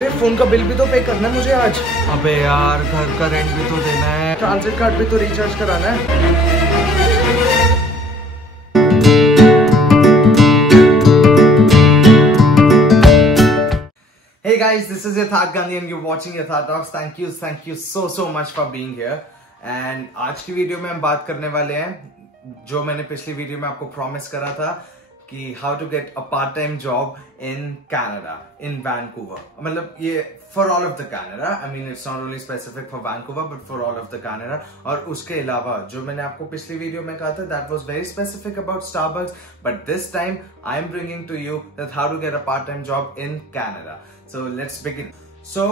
Phone का bill भी तो पे करना है मुझे आज। अबे यार घर का रेंट भी तो देना है, ट्रांजिट कार्ड भी तो रिचार्ज कराना है। Hey guys, this is Yatharth Gandhi and you're watching Yatharth Talks. Thank you so much for being here. And आज की वीडियो में हम बात करने वाले हैं जो मैंने पिछली वीडियो में आपको प्रॉमिस करा था कि how to get a part time job in Canada, in Vancouver. मतलब ये for all of the Canada, I mean it's not only specific for Vancouver but for all of the Canada. और उसके अलावा जो मैंने आपको पिछली वीडियो में कहा था that was very specific about Starbucks, but this time I am bringing to you that how to get a part time job in Canada. So let's begin. So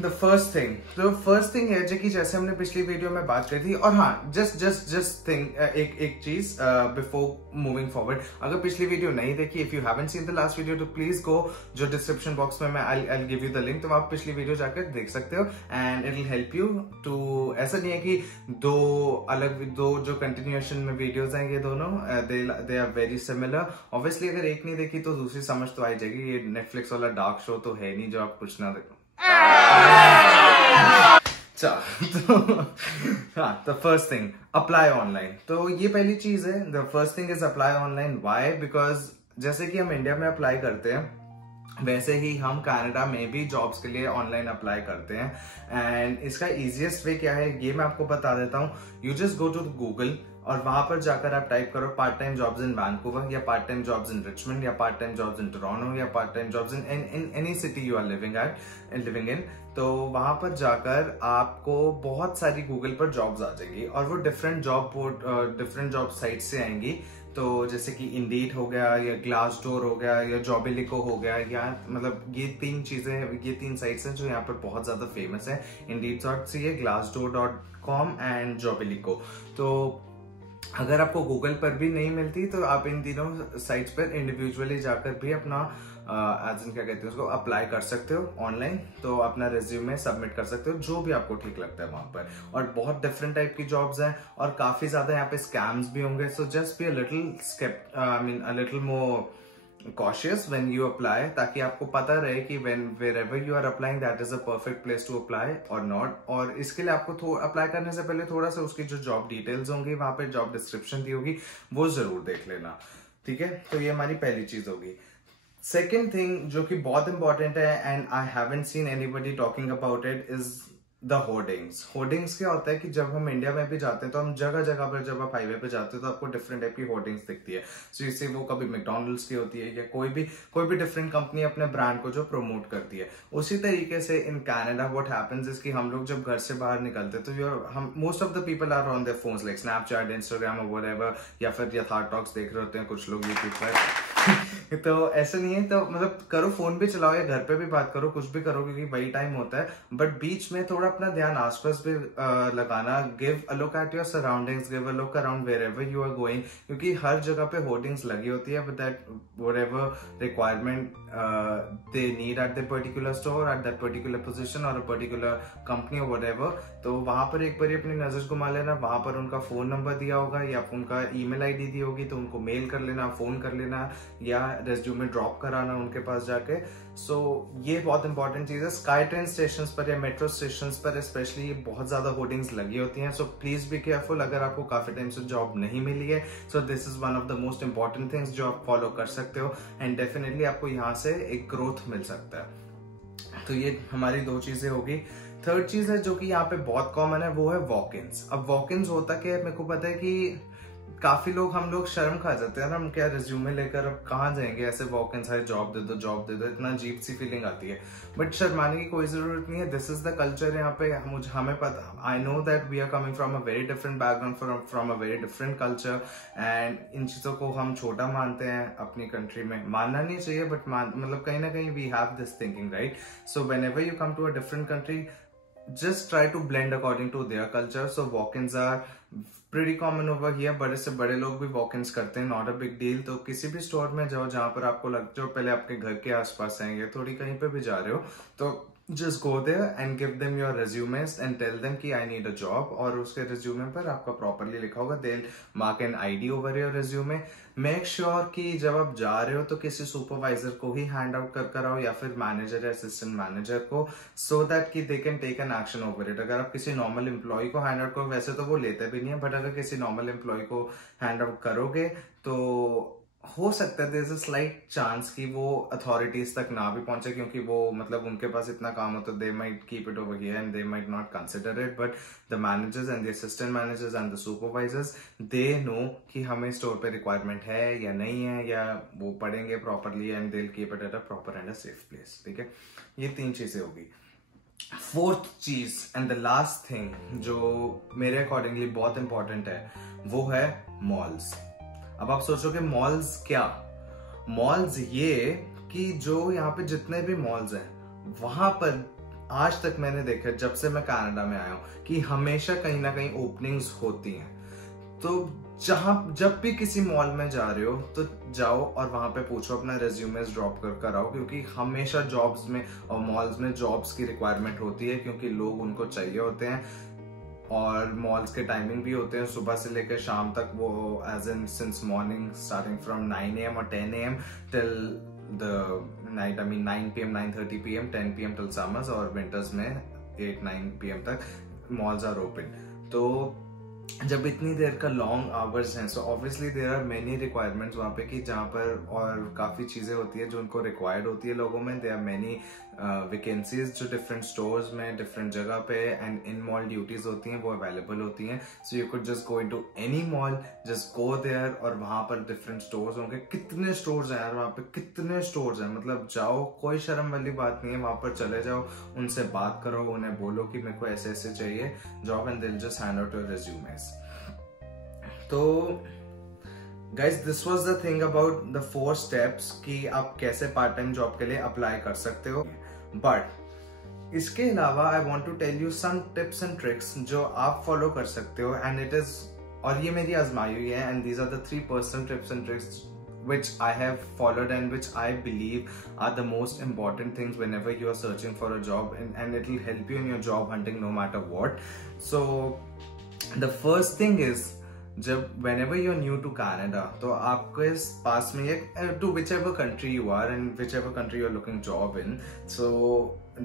the first thing है जो कि जैसे हमने पिछली video में बात करी थी। और हाँ, just think एक चीज बिफोर मूविंग फॉरवर्ड, अगर पिछली वीडियो नहीं देखी, if you haven't seen the last video तो प्लीज गो, जो डिस्क्रिप्शन बॉक्स में मैं I'll give you the link, तो आप पिछली वीडियो जाकर देख सकते हो and it will help you too. ऐसा नहीं है कि दो जो कंटिन्यूएशन में वीडियोस हैं ये दोनों they are very similar. Obviously अगर एक नहीं देखी तो दूसरी समझ तो आ जाएगी। ये नेटफ्लिक्स वाला डार्क शो तो है नहीं जो आप कुछ ना देखो। The first thing, apply online. तो ये पहली चीज है, the first thing is apply online. Why? Because जैसे कि हम इंडिया में अप्लाई करते हैं वैसे ही हम कनाडा में भी जॉब्स के लिए ऑनलाइन अप्लाई करते हैं। एंड इसका इजीएस्ट वे क्या है ये मैं आपको बता देता हूँ। You just go to Google और वहां पर जाकर आप टाइप करो part time jobs in Vancouver, या part time jobs in Richmond, या part time jobs in Toronto, या part time jobs in any city you are living in. तो वहां पर जाकर आपको बहुत सारी गूगल पर जॉब्स आ जाएंगी और वो डिफरेंट जॉब साइट से आएंगी। तो जैसे कि इंडीड हो गया, या ग्लासडोर हो गया, या जॉबिलिको हो गया, या मतलब ये तीन साइट्स हैं जो यहाँ पर बहुत ज्यादा फेमस है, indeed.ca, glassdoor.com एंड जॉबिलिको। तो अगर आपको गूगल पर भी नहीं मिलती तो आप इन तीनों साइट्स पर इंडिविजुअली जाकर भी अपना क्या कहते हैं उसको, अप्लाई कर सकते हो ऑनलाइन। तो अपना रिज्यूमे सबमिट कर सकते हो जो भी आपको ठीक लगता है वहां पर। और बहुत डिफरेंट टाइप की जॉब्स हैं और काफी ज्यादा यहाँ पे स्कैम्स भी होंगे। So just be a little more cautious when you apply, ताकि आपको पता रहे कि wherever you are applying that is a perfect place to apply or not। और इसके लिए आपको अप्लाई करने से पहले थोड़ा सा उसकी जो जॉब डिटेल्स होंगी, वहां पे जॉब डिस्क्रिप्शन दी होगी, वो जरूर देख लेना, ठीक है। तो ये हमारी पहली चीज होगी। सेकेंड थिंग जो कि बहुत इंपॉर्टेंट है and I haven't seen anybody talking about it is the hoardings क्या होता है कि जब हम इंडिया में भी जाते हैं तो हम जगह जगह पर, जब आप हाईवे पे जाते हो तो आपको डिफरेंट टाइप की होर्डिंग्स दिखती है। सो इससे वो कभी मैकडॉनल्ड्स की होती है या कोई भी डिफरेंट कंपनी अपने ब्रांड को जो प्रमोट करती है। उसी तरीके से in Canada what happens is कि हम लोग जब घर से बाहर निकलते हैं तो हम most of the people are on their phones like Snapchat, Instagram और व्हाटएवर, या फिर यथार्थ टॉक्स देख रहे होते हैं कुछ लोग यूट्यूब पर। तो ऐसा नहीं है, तो मतलब करो, फोन भी चलाओ या घर पे भी बात करो, कुछ भी करो, क्योंकि वही टाइम होता है। बट बीच में थोड़ा अपना ध्यान आसपास भी लगाना। Give a look at your surroundings, give a look around wherever you are going, क्योंकि हर जगह पे होर्डिंग्स लगी होती है with that whatever requirement they need at that particular store, at that particular position और अ पर्टिकुलर कंपनी और whatever. तो वहां पर एक बार अपनी नजर घुमा लेना, वहां पर उनका फोन नंबर दिया होगा या उनका ईमेल आईडी दी होगी, तो उनको मेल कर लेना, फोन कर लेना या रेज्यूमे ड्रॉप कराना उनके पास जाके। सो ये बहुत इंपॉर्टेंट चीज है। स्काई ट्रेन स्टेशन पर या मेट्रो स्टेशन पर स्पेशली ये बहुत ज्यादा होर्डिंग्स लगी होती हैं। सो प्लीज बी केयरफुल अगर आपको काफी टाइम से जॉब नहीं मिली है। So this is one of the most important things जो आप फॉलो कर सकते हो एंड डेफिनेटली आपको यहाँ से एक ग्रोथ मिल सकता है। तो ये हमारी दो चीजें होगी। थर्ड चीज है जो कि यहाँ पे बहुत कॉमन है, वो है वॉक-इन्स। अब वॉक-इन्स होता क्या है, मेरे को पता है कि काफी हम लोग शर्म खा जाते हैं ना, हम क्या रिज्यूमे लेकर अब कहाँ जाएंगे, ऐसे वॉक इन सारे जॉब दे दो, इतना अजीब सी फीलिंग आती है। बट शर्माने की कोई जरूरत नहीं है। दिस इज द कल्चर यहाँ पे। हमें पता, I know that we are coming from a very different background, from a very different culture and इन चीजों को हम छोटा मानते हैं अपनी कंट्री में। मानना नहीं चाहिए बट मतलब कहीं ना कहीं we have this thinking, right. So whenever you come to a different country just try to blend according to their culture. So walk-ins are pretty common over here। बड़े से बड़े लोग भी walk-ins करते हैं, not a big deal। तो किसी भी स्टोर में जाओ जहां पर आपको जो पहले आपके घर के आसपास हैं या थोड़ी कहीं पे भी जा रहे हो, तो just go there and give them your resumes and tell them कि I need a job, और उसके resume पर आपका properly लिखा होगा, they'll mark an ID over your resume. Make sure कि जब आप जा रहे हो तो किसी supervisor को ही hand out कर आओ या फिर manager या assistant manager को, so that कि they can take an action over it. अगर आप किसी normal employee को hand out करो, वैसे तो वो लेते भी नहीं है, but अगर किसी normal employee को hand out करोगे तो हो सकता है there is a slight chance कि वो अथॉरिटीज तक ना भी पहुंचे, क्योंकि वो मतलब उनके पास इतना काम हो तो they might keep it over here and they might not consider it, but the managers and the assistant managers and the supervisors they know कि हमें स्टोर पे रिक्वायरमेंट है या नहीं है, या वो पढ़ेंगे properly and they will keep it at a proper and a safe place. ठीक है, ये 3 चीजें होगी. 4th चीज एंड द लास्ट थिंग जो मेरे अकॉर्डिंगली बहुत इंपॉर्टेंट है वो है मॉल्स. अब आप सोचोगे मॉल्स क्या? मॉल्स ये कि जो यहाँ पे जितने भी मॉल्स हैं वहां पर आज तक मैंने देखा जब से मैं कनाडा में आया हूं कि हमेशा कहीं ना कहीं ओपनिंग्स होती हैं. तो जब भी किसी मॉल में जा रहे हो तो जाओ और वहां पे पूछो, अपना रेज्यूमेस ड्रॉप कर आओ, क्योंकि हमेशा जॉब्स में और मॉल्स में जॉब्स की रिक्वायरमेंट होती है, क्योंकि लोग उनको चाहिए होते हैं. और मॉल्स के टाइमिंग भी होते हैं सुबह से लेकर शाम तक, वो as in since morning starting from 9 AM और 10 AM till the night. I mean 9 PM 9:30 PM 10 PM till summers, और विंटर्स में 8-9 PM तक मॉल्स आर ओपन. तो जब इतनी देर का लॉन्ग आवर्स हैं, so obviously there are many requirements वहाँ पे कि जहाँ पर और काफ़ी चीज़ें होती है जो उनको रिक्वायर्ड होती है लोगों में. देयर आर मेनी वैकेंसीज जो डिफरेंट स्टोर्स में डिफरेंट जगह पे एंड इन मॉल ड्यूटीज होती हैं, वो अवेलेबल होती हैं. So you could just go into any mall, just go there, और वहाँ पर डिफरेंट स्टोर्स होंगे. कितने स्टोर्स हैं यार वहाँ पे, कितने स्टोर्स हैं, मतलब जाओ, कोई शर्म वाली बात नहीं है, वहाँ पर चले जाओ, उनसे बात करो, उन्हें बोलो कि मेरे को ऐसे ऐसे चाहिए job, and they will just hand out your resumes. तो guys this was the thing about the 4 steps कि आप कैसे पार्ट टाइम जॉब के लिए अप्लाई कर सकते हो. बट इसके अलावा I want to tell you some tips and tricks जो आप फॉलो कर सकते हो, एंड इट इज, और ये मेरी आजमाई हुई है, and these are the 3 personal tips and tricks which I have followed and which I believe are the most important things whenever you are searching for a job, and it will help you in your job hunting no matter what. So the first thing is, जब whenever you're new to Canada, तो आपके पास में ये to whichever country you are and whichever country you're looking job in, so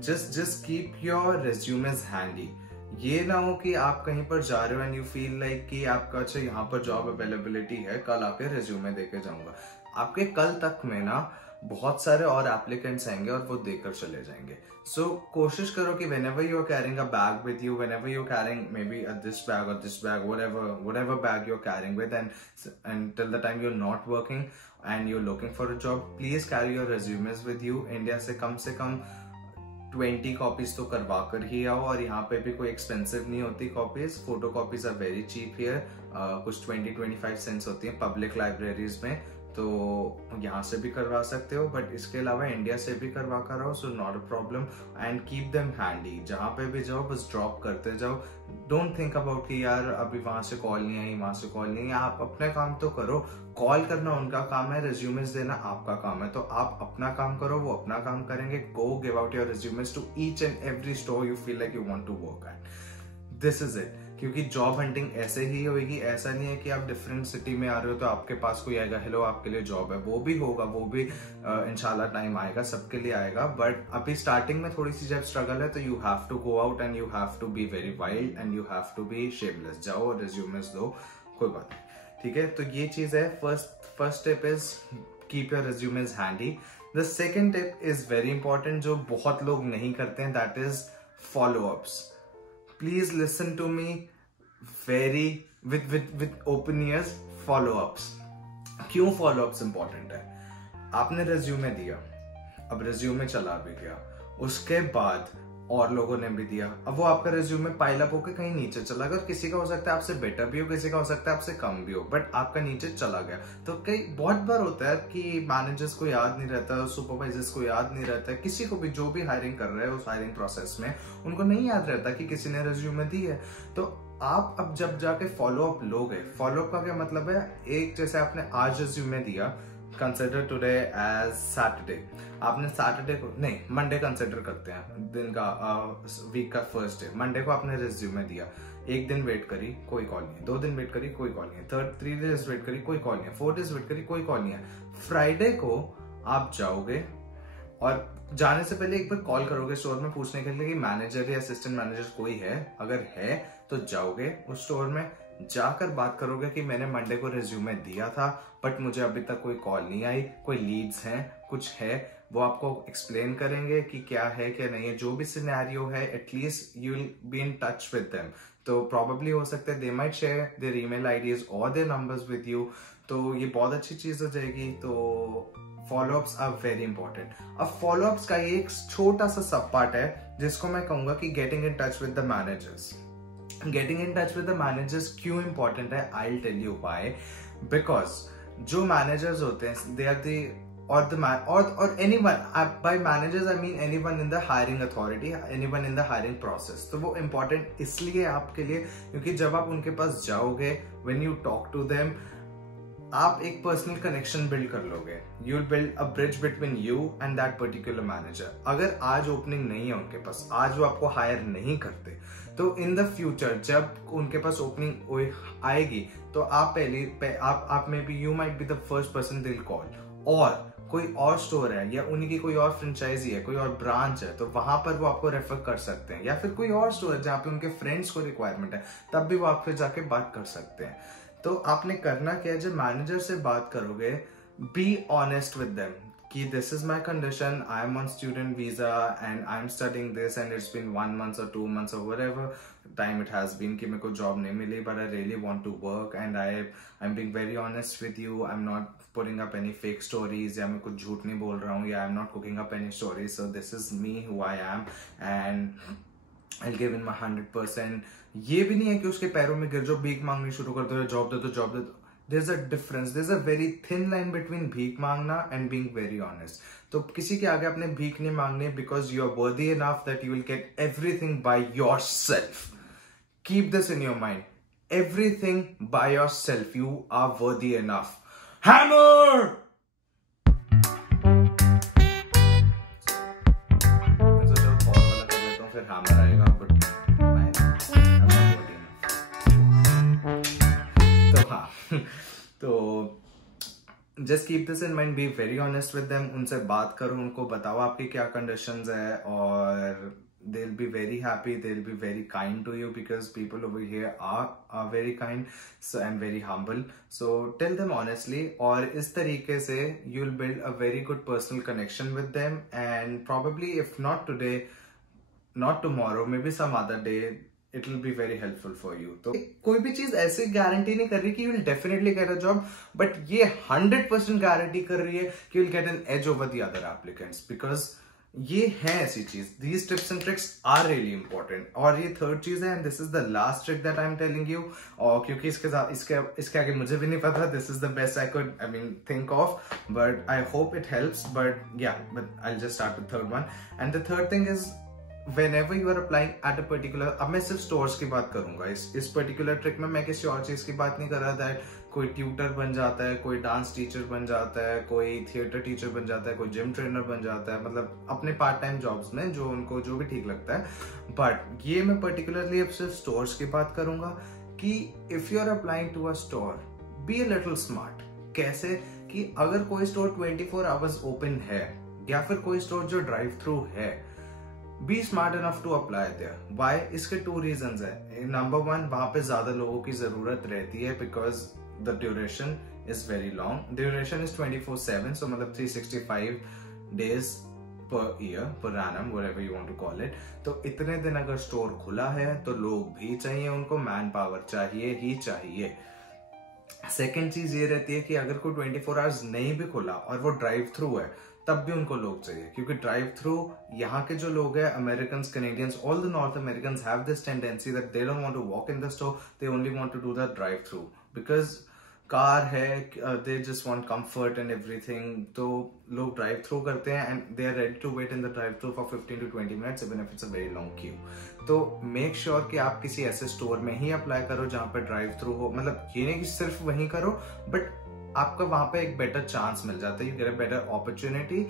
just keep your resumes handy. ये ना हो कि आप कहीं पर जा रहे हो एंड यू फील लाइक कि आपका अच्छा यहाँ पर जॉब अवेलेबिलिटी है, कल आके रेज्यूमे देके जाऊंगा. आपके कल तक में ना बहुत सारे और एप्लीकेंट्स आएंगे और वो देकर चले जाएंगे. सो कोशिश करो कि whenever you are carrying a bag with you, whenever you're carrying maybe this bag or this bag, whatever bag you're carrying with, and till the time you're not working and you're looking for a job, please carry your resumes with you. India से कम 20 copies तो करवा कर ही आओ, और यहाँ पे भी कोई एक्सपेंसिव नहीं होती copies. Photo copies are very cheap here, कुछ 20-25 सेंट्स होती हैं पब्लिक लाइब्रेरीज में, तो यहाँ से भी करवा सकते हो. बट इसके अलावा इंडिया से भी करवा कर आओ, so not a problem, and keep them handy. जहाँ पे भी जाओ बस ड्रॉप करते जाओ. डोंट थिंक अबाउट कि यार अभी वहां से कॉल नहीं आई, वहां से कॉल नहीं आई. आप अपने काम तो करो, कॉल करना उनका काम है, रेज्यूमेस देना आपका काम है. तो आप अपना काम करो, वो अपना काम करेंगे. Go give out your resumes to each and every store you feel like you want to work at. This is it. क्योंकि जॉब हंटिंग ऐसे ही होगी, ऐसा नहीं है कि आप डिफरेंट सिटी में आ रहे हो तो आपके पास कोई आएगा, हेलो आपके लिए जॉब है. वो भी होगा, वो भी इंशाल्लाह टाइम आएगा, सबके लिए आएगा. बट अभी स्टार्टिंग में थोड़ी सी जब स्ट्रगल है तो you have to go out and you have to be very wild and you have to be shameless. जाओ और रेज्यूमेस दो, कोई बात नहीं. ठीक है, तो ये चीज है. First tip is keep your resumes handy. The second tip is very important, जो बहुत लोग नहीं करते हैं, that is follow ups. Please listen to me with open ears. Follow ups. क्यों follow ups important है? आपने रेज्यूमे दिया, अब रेज्यूमे चला भी गया, उसके बाद और लोगों ने भी दिया, अब वो आपका रेज्यूमे पाइल अप होकर कहीं नीचे चला गया. किसी का हो सकता है आपसे बेटर भी हो, किसी का हो सकता है आपसे कम भी हो, बट आपका नीचे चला गया. तो कई बहुत बार होता है कि मैनेजर्स को याद नहीं रहता, सुपरवाइजर्स को याद नहीं रहता, किसी को भी जो भी हायरिंग कर रहे हैं उस हायरिंग प्रोसेस में उनको नहीं याद रहता कि किसी ने रेज्यूमे दी है. तो आप अब जब जाके फॉलो अप लोगे, फॉलो अप का क्या मतलब है, एक जैसे आपने आज रेज्यूमे दिया, कंसिडर टुडे एज सैटरडे। आपने सैटरडे को नहीं, मंडे कंसिडर करते हैं दिन का, वीक का फर्स्ट डे। मंडे को आपने रिज्यूमे दिया, एक दिन वेट करी, कोई कॉल नहीं है। 2 दिन वेट करी, कोई कॉल नहीं है। 3 डेज वेट करी, कोई कॉल नहीं है। 4 डेज वेट करी, कोई कॉल नहीं है। फ्राइडे को आप जाओगे और जाने से पहले एक बार कॉल करोगे स्टोर में पूछने के लिए कि मैनेजर या असिस्टेंट मैनेजर कोई है। अगर है तो जाओगे उस स्टोर में, जाकर बात करोगे कि मैंने मंडे को रिज्यूमे दिया था बट मुझे अभी तक कोई कॉल नहीं आई, कोई लीड्स हैं, कुछ है। वो आपको एक्सप्लेन करेंगे कि क्या है क्या नहीं है, जो भी सिनेरियो है। At least you will be in touch with them. तो प्रॉब्ली हो सकता है they might share their email IDs और देयर नंबर्स विद यू। तो ये बहुत अच्छी चीज हो जाएगी। तो फॉलोअप्स आर वेरी इंपॉर्टेंट। अब फॉलोअप्स का ये एक छोटा सा सब पार्ट है जिसको मैं कहूंगा कि getting in touch with the managers. Getting in touch with the managers क्यों इंपॉर्टेंट है, I will tell you why. Because जो मैनेजर्स होते हैं they are the or anyone, by managers I mean anyone in the hiring authority, anyone in the hiring process। तो वो important इसलिए आपके लिए क्योंकि जब आप उनके पास जाओगे, when you talk to them, आप एक पर्सनल कनेक्शन बिल्ड कर लोगे। You will build a bridge between you and that particular manager. अगर आज ओपनिंग नहीं है उनके पास, आज वो आपको हायर नहीं करते, तो इन द फ्यूचर जब उनके पास ओपनिंग आएगी तो आप आप में भी you might be the first person दिल कॉल। और कोई और स्टोर है या उन्हीं की कोई और फ्रेंचाइजी है, कोई और ब्रांच है, तो वहां पर वो आपको रेफर कर सकते हैं। या फिर कोई और स्टोर है जहाँ पे उनके फ्रेंड्स को रिक्वायरमेंट है, तब भी वो आपसे जाके बात कर सकते हैं। तो आपने करना क्या है, जब मैनेजर से बात करोगे, बी ऑनेस्ट विद देम कि this is my condition, I am on student visa and I am studying this and it's been 1 month or 2 months or whatever time it has been कि मेरे को job नहीं मिली, but I really want to work and I'm being very honest with you, I'm not putting up any fake stories, या मैं कुछ झूठ नहीं बोल रहा हूँ, या I'm not cooking up any stories, so this is me who I am and I'll give in my 100%। ये भी नहीं है कि उसके पैरों में गिर जाओ, भीख मांगनी शुरू कर दो, जॉब दे दो, जॉब दे दो। There's a difference, there's a very thin line between भीख मांगना and being very honest। तो किसी के आगे आपने भीख नहीं मांगनी because you are worthy enough that you will get everything by yourself। Keep this in your mind, everything by yourself, you are worthy enough। Hammer! फिर hammer आएगा, but I'm not worthy enough। तो हाँ, तो just keep this in mind, be very honest with them. उनसे बात करो, उनको बताओ आपकी क्या कंडीशंस है, और they'll be very happy, they'll be very kind to you because people over here are very kind, so and very humble। So tell them honestly, और इस तरीके से you'll build a very good personal connection with them, and probably if not today, not tomorrow, maybe some other day, it will be very helpful for you। तो कोई भी चीज ऐसे guarantee नहीं कर रही कि you will definitely get a job, but ये 100% गारंटी कर रही है कि you'll get an edge over the other applicants, because ये है ऐसी चीज। These tips and tricks are really important। और ये थर्ड चीज है, and this is the last trick that I'm telling you, और क्योंकि इसके आगे मुझे भी नहीं पता, this is the best I could think of, but I hope it helps। But yeah, but I'll just start with third one। And the third thing is, whenever you are applying at a particular, अब मैं सिर्फ stores की बात करूंगा इस particular trick में, मैं किसी और चीज की बात नहीं कर रहा था। कोई ट्यूटर बन जाता है, कोई डांस टीचर बन जाता है, कोई थिएटर टीचर बन जाता है, कोई जिम ट्रेनर बन जाता है, मतलब अपने पार्ट टाइम जॉब्स में जो उनको जो भी ठीक लगता है। बट ये मैं पर्टिकुलरली अब सिर्फ स्टोर्स की बात करूंगा कि if you are applying to a store, be a little smart. कैसे कि अगर कोई स्टोर 24 आवर्स ओपन है या फिर कोई स्टोर जो ड्राइव थ्रू है, be smart enough to apply there. Why? इसके 2 रीजंस है। नंबर 1, वहां पे ज्यादा लोगों की जरूरत रहती है because the duration is very long. Duration is 24/7, so मतलब 365 days per year, per annum, whatever you want to call it। तो इतने दिन अगर स्टोर खुला है तो लोग भी चाहिए, उनको मैन पावर चाहिए ही चाहिए। सेकेंड चीज ये रहती है कि अगर कोई 24 आवर्स नहीं भी खुला और वो ड्राइव थ्रू है, तब भी उनको लोग चाहिए, क्योंकि ड्राइव थ्रू यहाँ के जो लोग हैं, Americans, Canadians, all the North Americans have this tendency that they don't want to walk in the store, they only want to do the drive through, because car है, they just want comfort and everything. तो लोग drive through करते हैं and they are ready to wait in the drive through for 15 to 20 minutes even if it's a very long queue. तो make sure कि आप किसी ऐसे स्टोर में ही अप्लाई करो जहां पर ड्राइव थ्रू हो। मतलब ये नहीं कि सिर्फ वहीं करो, बट आपका वहां पे एक बेटर चांस मिल जाता है, you get a better opportunity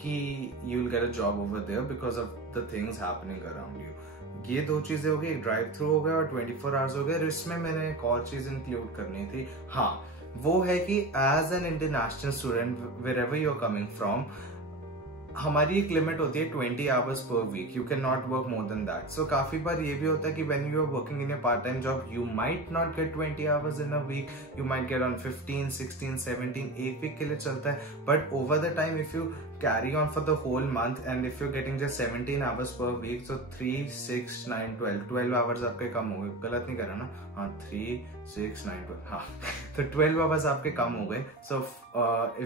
कि you will get a job over there because of the things happening around you. ये 2 चीजें हो गई, एक ड्राइव थ्रू हो गया और 24 आवर्स हो गए। इसमें मैंने एक और चीज इंक्लूड करनी थी, हाँ, वो है कि as an international student wherever you are coming from, हमारी एक लिमिट होती है 20 hours per week, you can not work more than that. So काफी बार ये भी होता है कि when you are working in a part time job you might not get 20 hours in a week, you might get on 15, 16, 17, एक week के लिए चलता है, but over the time if you carry on for the whole month and if you're getting just 17 hours per week, so 3, 6, 9, 12 hours आपके कम हो गए, गलत नहीं कर रहा ना, हाँ 3, 6, 9, 12, हाँ तो 12 hours आपके कम हो गए। so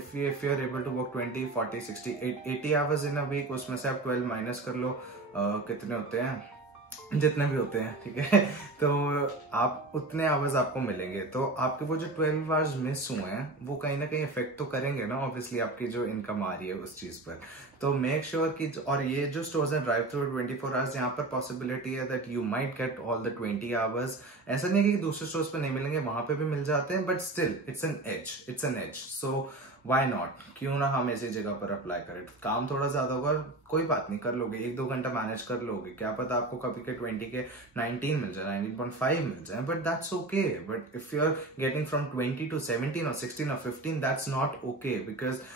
if you are able to work 20, 40, 60, 80 hours in a week, उसमें से आप 12 माइनस कर लो, कितने होते हैं, जितने भी होते हैं, ठीक है, तो आप उतने आवर्स आपको मिलेंगे। तो आपके वो जो 12 आवर्स मिस हुए हैं वो कहीं ना कहीं इफेक्ट तो करेंगे ना ऑब्वियसली आपकी जो इनकम आ रही है उस चीज पर। तो मेक श्योर कि, और ये जो स्टोर्स हैं ड्राइव थ्रू 24 आवर्स, यहाँ पर पॉसिबिलिटी है that you might get all the 20 hours. ऐसा नहीं है कि दूसरे स्टोर्स पर नहीं मिलेंगे, वहां पे भी मिल जाते हैं, but still it's an edge, so why not, क्यों ना हम ऐसी जगह पर अप्लाई करें। काम थोड़ा ज्यादा होगा, कोई बात नहीं, कर लोगे, 1-2 घंटा मैनेज कर लोगे, क्या पता आपको कभी के 20 के 19 मिल जाए, 19.5 मिल जाए, but that's okay. But if you are getting from 20 to 17 or 16 or 15, that's not okay because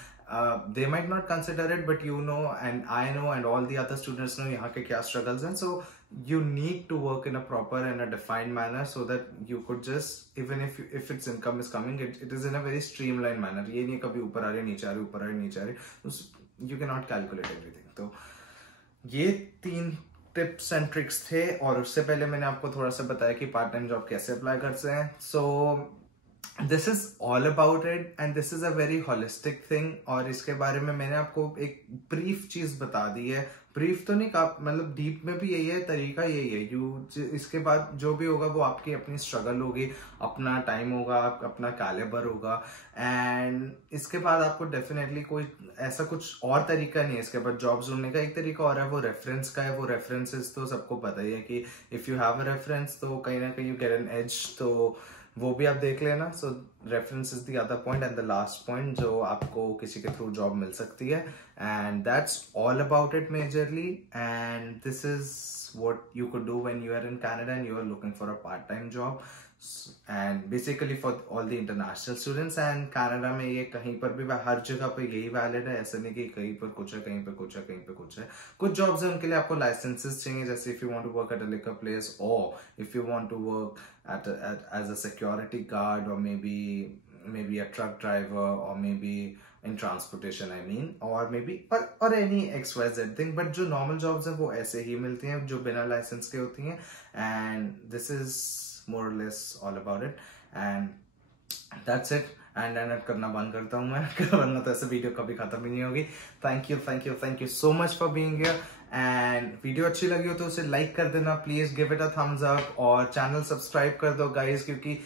they might not consider it, but you know and I know and all the other students know यहाँ के क्या struggles हैं। So you need to work in a proper and a defined manner so that you could just, even if its income is coming, it is in a very streamlined manner। ये नहीं कभी ऊपर आ रही नीचे आ रही, ऊपर आ रही नीचे आ रही, you cannot calculate everything। तो ये 3 टिप्स एंड ट्रिक्स थे, और उससे पहले मैंने आपको थोड़ा सा बताया कि पार्ट टाइम जॉब कैसे अप्लाई करते हैं। So this is all about it and this is a very holistic thing, और इसके बारे में मैंने आपको एक ब्रीफ चीज बता दी है, ब्रीफ तो नहीं, मतलब डीप में भी यही है, तरीका यही है। इसके बाद जो भी होगा वो आपकी अपनी स्ट्रगल होगी, अपना टाइम होगा, अपना कैलिबर होगा, एंड इसके बाद आपको डेफिनेटली कोई ऐसा कुछ और तरीका नहीं है। इसके बाद जॉब ढूंढने का एक तरीका और है, वो रेफरेंस का है। वो रेफरेंसेस तो सबको पता ही है कि if you have a reference तो कहीं ना कहीं यू गेट एन एज, तो वो भी आप देख लेना। So reference is the other point and the last point जो आपको किसी के थ्रू जॉब मिल सकती है, and that's all about it majorly. And this is what you could do when you are in Canada and you are looking for a part-time job, and basically for all the international students। and Canada में ये कहीं पर भी, हर जगह पे यही valid है, ऐसा नहीं कि कहीं पर कुछ है, कहीं पे कुछ है, कहीं पे कुछ है। कुछ जॉब्स हैं उनके लिए आपको लाइसेंसेस चाहिए, जैसे if you want to work at a liquor place, or if you want to work as a security guard, or maybe a truck driver, or maybe in transportation I mean, or maybe or any XYZ thing, but जो normal jobs हैं वो ऐसे ही मिलती हैं जो बिना licence के होती हैं। and this is more or less all about it, and that's it। and edit करना बंद करता हूँ मैं वरना तो ऐसे वीडियो कभी खत्म ही नहीं होगी। Thank you so much for being here, and video अच्छी लगी हो तो उसे लाइक कर देना please, give it a thumbs up, और चैनल सब्सक्राइब कर दो गाइस, क्योंकि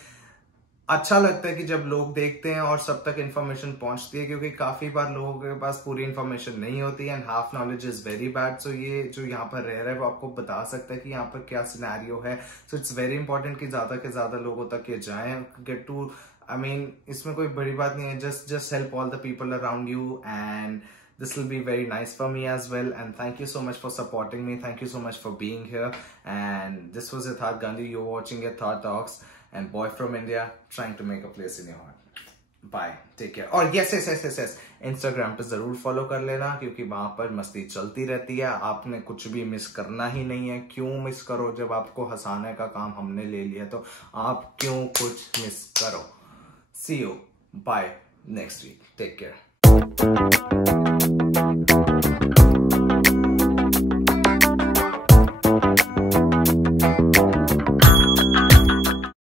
अच्छा लगता है कि जब लोग देखते हैं और सब तक इन्फॉर्मेशन पहुंचती है, क्योंकि काफी बार लोगों के पास पूरी इन्फॉर्मेशन नहीं होती है, and half knowledge is very bad. So ये जो यहाँ पर रह रहा है वो आपको बता सकता है कि यहाँ पर क्या सिनेरियो है। सो इट्स वेरी इंपॉर्टेंट कि ज्यादा के ज्यादा लोगों तक ये जाए, गेट टू, आई मीन इसमें कोई बड़ी बात नहीं है, just help all the people around you, and this will be very nice for me as well। and thank you so much for supporting me, thank you so much for being here, and this was Yatharth Gandhi, you're watching Yatharth Talks, and boy from India trying to make a place in your heart। bye, take care। और yes Instagram पे जरूर follow कर लेना, क्योंकि वहां पर मस्ती चलती रहती है, आपने कुछ भी मिस करना ही नहीं है। क्यों मिस करो, जब आपको हंसाने का काम हमने ले लिया तो आप क्यों कुछ मिस करो। see you, bye next week, take care।